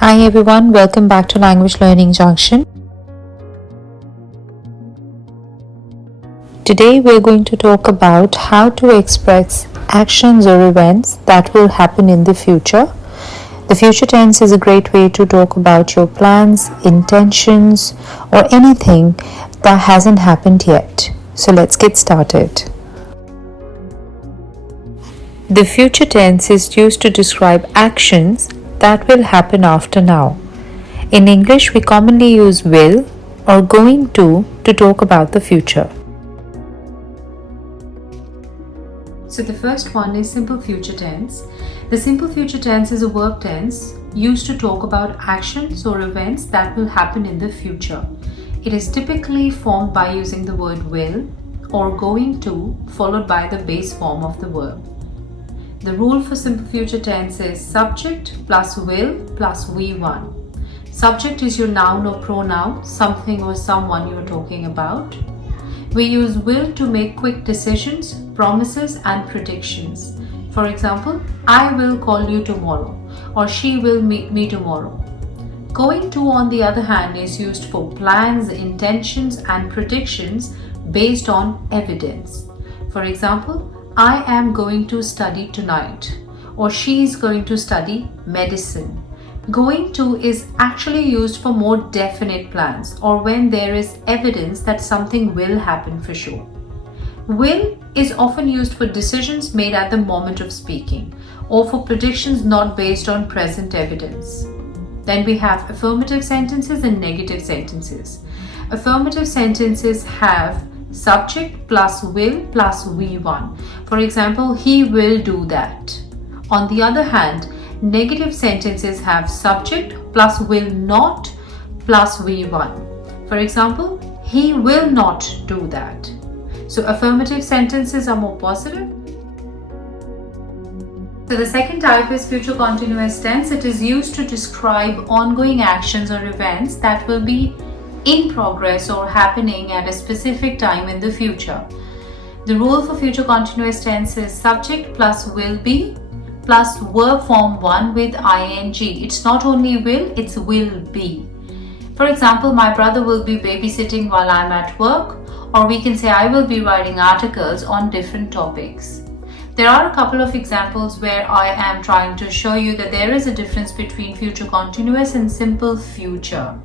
Hi everyone, welcome back to Language Learning Junction. Today we're going to talk about how to express actions or events that will happen in the future. The future tense is a great way to talk about your plans, intentions, or anything that hasn't happened yet. So let's get started. The future tense is used to describe actions that will happen after now. In English, we commonly use will or going to talk about the future. So the first one is simple future tense. The simple future tense is a verb tense used to talk about actions or events that will happen in the future. It is typically formed by using the word will or going to followed by the base form of the verb. The rule for simple future tense is subject plus will plus V1. Subject is your noun or pronoun, something or someone you're talking about. We use will to make quick decisions, promises and predictions. For example, I will call you tomorrow or she will meet me tomorrow. Going to, on the other hand, is used for plans, intentions and predictions based on evidence. For example, I am going to study tonight or she is going to study medicine. Going to is actually used for more definite plans or when there is evidence that something will happen for sure. Will is often used for decisions made at the moment of speaking or for predictions not based on present evidence. Then we have affirmative sentences and negative sentences. Affirmative sentences have subject plus will plus V1. For example, he will do that. On the other hand, negative sentences have subject plus will not plus V1. For example, he will not do that. So affirmative sentences are more positive. So the second type is future continuous tense. It is used to describe ongoing actions or events that will be in progress or happening at a specific time in the future. The rule for future continuous tense is subject plus will be plus verb form 1 with ing. It's not only will, it's will be. For example, my brother will be babysitting while I'm at work, or we can say I will be writing articles on different topics. There are a couple of examples where I am trying to show you that there is a difference between future continuous and simple future.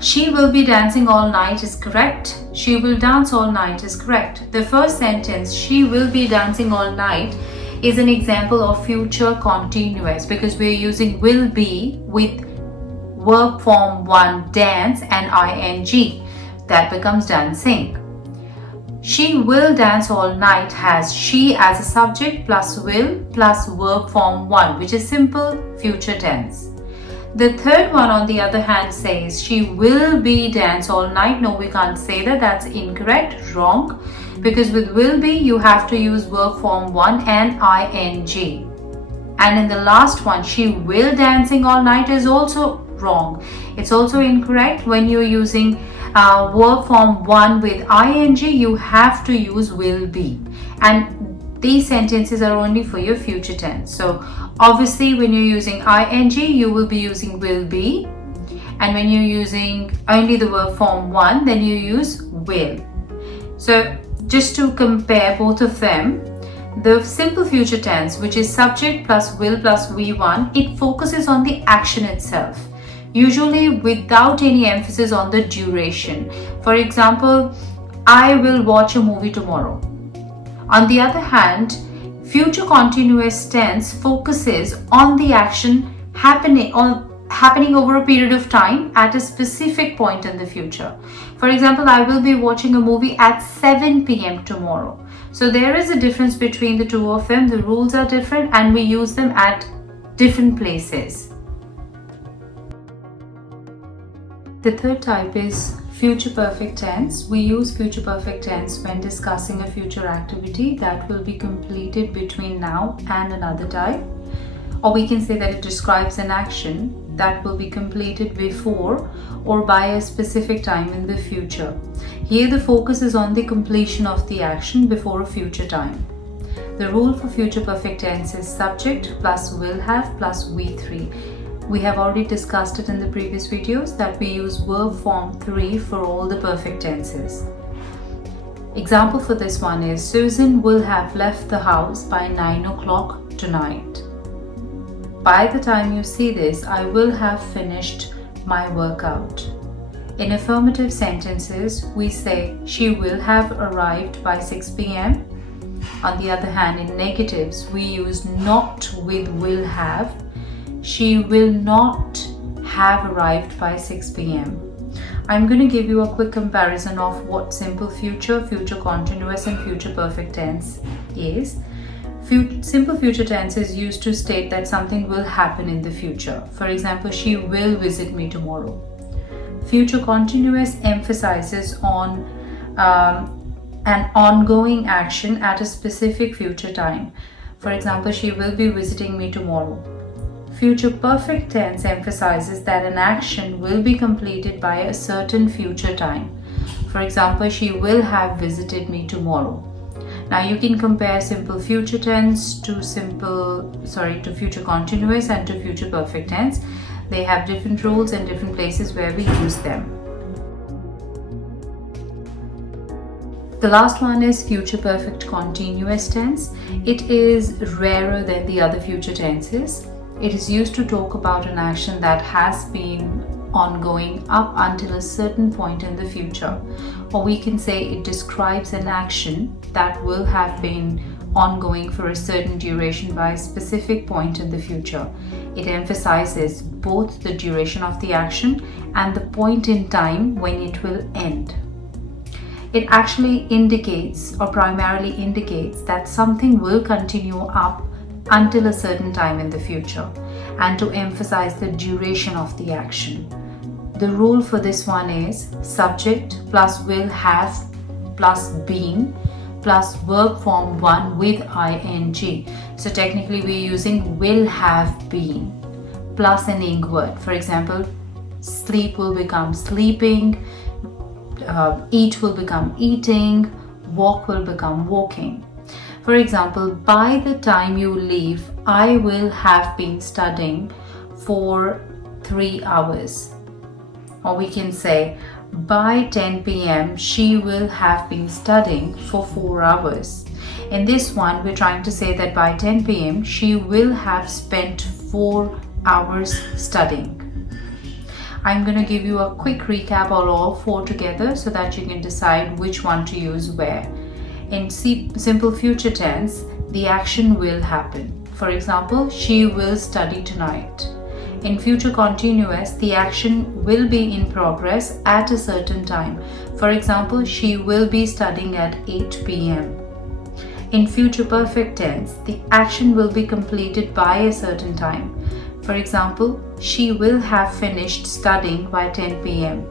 She will be dancing all night is correct. She will dance all night is correct. The first sentence, she will be dancing all night, is an example of future continuous because we're using will be with verb form 1 dance and ing. That becomes dancing. She will dance all night has she as a subject plus will plus verb form 1, which is simple future tense. The third one, on the other hand, says she will be dance all night. No, we can't say that. That's incorrect, wrong. Because with will be, you have to use verb form 1 and ing. And in the last one, she will dancing all night is also wrong. It's also incorrect. When you're using verb form 1 with ing, you have to use will be. And these sentences are only for your future tense. So obviously when you're using ing, you will be using will be. And when you're using only the verb form 1, then you use will. So just to compare both of them, the simple future tense, which is subject plus will plus V1, it focuses on the action itself, usually without any emphasis on the duration. For example, I will watch a movie tomorrow. On the other hand, future continuous tense focuses on the action happening over a period of time at a specific point in the future. For example, I will be watching a movie at 7 p.m. tomorrow. So there is a difference between the two of them. The rules are different and we use them at different places. The third type is future perfect tense. We use future perfect tense when discussing a future activity that will be completed between now and another time. Or we can say that it describes an action that will be completed before or by a specific time in the future. Here the focus is on the completion of the action before a future time. The rule for future perfect tense is subject plus will have plus V3. We have already discussed it in the previous videos that we use verb form 3 for all the perfect tenses. Example for this one is Susan will have left the house by 9 o'clock tonight. By the time you see this, I will have finished my workout. In affirmative sentences, we say she will have arrived by 6 p.m. On the other hand, in negatives, we use not with will have. She will not have arrived by 6 p.m. I'm going to give you a quick comparison of what simple future, future continuous and future perfect tense is. Simple future tense is used to state that something will happen in the future. For example, she will visit me tomorrow. Future continuous emphasizes on an ongoing action at a specific future time. For example, she will be visiting me tomorrow. Future perfect tense emphasizes that an action will be completed by a certain future time. For example, she will have visited me tomorrow. Now you can compare simple future tense to future continuous and to future perfect tense. They have different rules and different places where we use them. The last one is future perfect continuous tense. It is rarer than the other future tenses. It is used to talk about an action that has been ongoing up until a certain point in the future. Or we can say it describes an action that will have been ongoing for a certain duration by a specific point in the future. It emphasizes both the duration of the action and the point in time when it will end. It actually indicates or primarily indicates that something will continue up until a certain time in the future, and to emphasize the duration of the action. The rule for this one is subject plus will have plus been plus verb form 1 with ing. So technically we're using will have been plus an ing word. For example, sleep will become sleeping, eat will become eating, walk will become walking. For example, by the time you leave, I will have been studying for 3 hours. Or we can say, by 10 p.m. she will have been studying for 4 hours. In this one, we're trying to say that by 10 p.m. she will have spent 4 hours studying. I'm going to give you a quick recap of all 4 together so that you can decide which one to use where. In simple future tense, the action will happen. For example, she will study tonight. In future continuous, the action will be in progress at a certain time. For example, she will be studying at 8 p.m. In future perfect tense, the action will be completed by a certain time. For example, she will have finished studying by 10 p.m.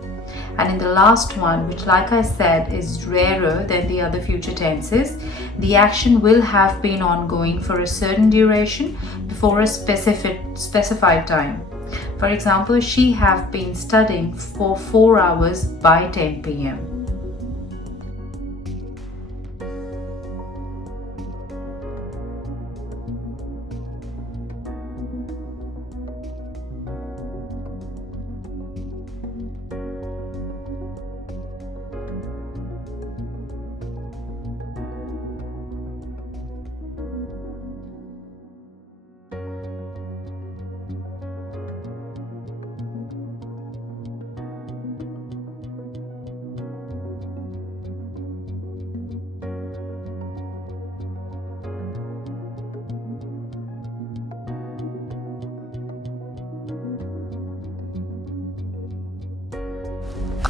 And in the last one, which like I said is rarer than the other future tenses, the action will have been ongoing for a certain duration before a specified time. For example, she have been studying for 4 hours by 10 p.m.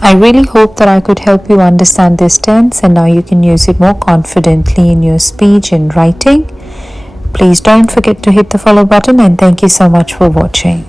I really hope that I could help you understand this tense and now you can use it more confidently in your speech and writing. Please don't forget to hit the follow button and thank you so much for watching.